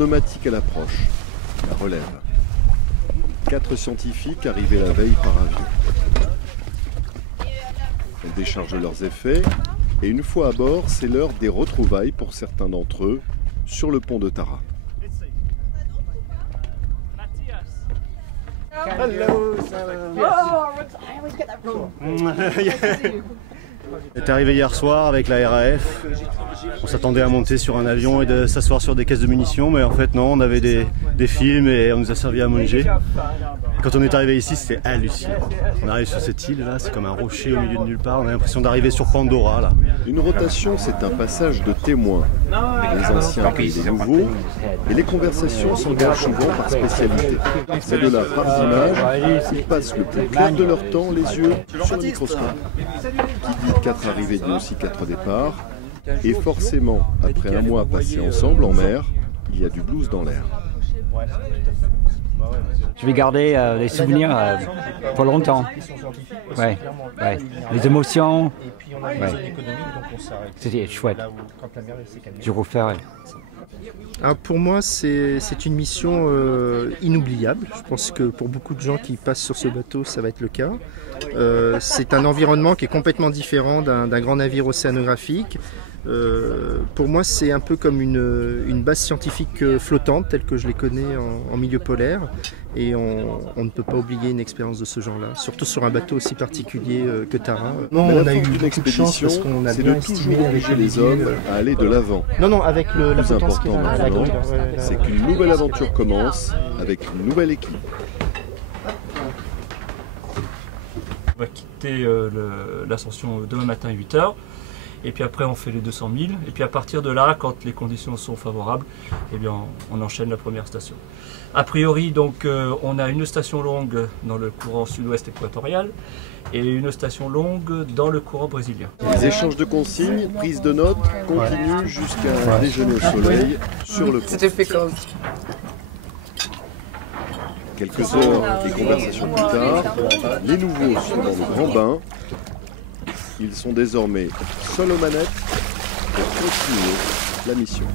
pneumatique à l'approche, la relève. 4 scientifiques arrivés la veille par avion. Elles déchargent leurs effets et une fois à bord, c'est l'heure des retrouvailles pour certains d'entre eux sur le pont de Tara. On est arrivé hier soir avec la RAF. On s'attendait à monter sur un avion et de s'asseoir sur des caisses de munitions, mais en fait non, on avait des films et on nous a servi à manger. Quand on est arrivé ici, c'était hallucinant. On arrive sur cette île là, c'est comme un rocher au milieu de nulle part. On a l'impression d'arriver sur Pandora là. Une rotation, c'est un passage de témoins. Les anciens et les nouveaux, et les conversations s'engagent souvent par spécialité. C'est de là, par images, ils passent le plus clair de leur temps les yeux sur le microscope. Qui dit 4 arrivées dit aussi 4 départs. Et forcément, après un mois passé ensemble en mer, il y a du blues dans l'air. Je vais garder les souvenirs pour longtemps. Ouais, ouais. Les émotions, ouais. C'était chouette. Je referai. Alors pour moi, c'est une mission inoubliable. Je pense que pour beaucoup de gens qui passent sur ce bateau, ça va être le cas. C'est un environnement qui est complètement différent d'un grand navire océanographique. Pour moi, c'est un peu comme une base scientifique flottante, telle que je les connais en milieu polaire. Et on ne peut pas oublier une expérience de ce genre-là, surtout sur un bateau aussi particulier que Tara. Non, on a eu une expédition, c'est de toujours obliger les hommes à aller de l'avant. Non, avec la plus potence important maintenant, c'est qu'une nouvelle aventure commence avec une nouvelle équipe. On va quitter l'ascension demain matin à 8 h. Et puis après on fait les 200 000. Et puis à partir de là, quand les conditions sont favorables, eh bien, on enchaîne la première station. A priori, donc, on a une station longue dans le courant sud-ouest équatorial et une station longue dans le courant brésilien. Les échanges de consignes, prise de notes, continuent jusqu'à un déjeuner au soleil sur le pont. Quelques heures et conversations plus tard, les nouveaux sont dans le grand bain. Ils sont désormais seuls aux manettes pour continuer la mission.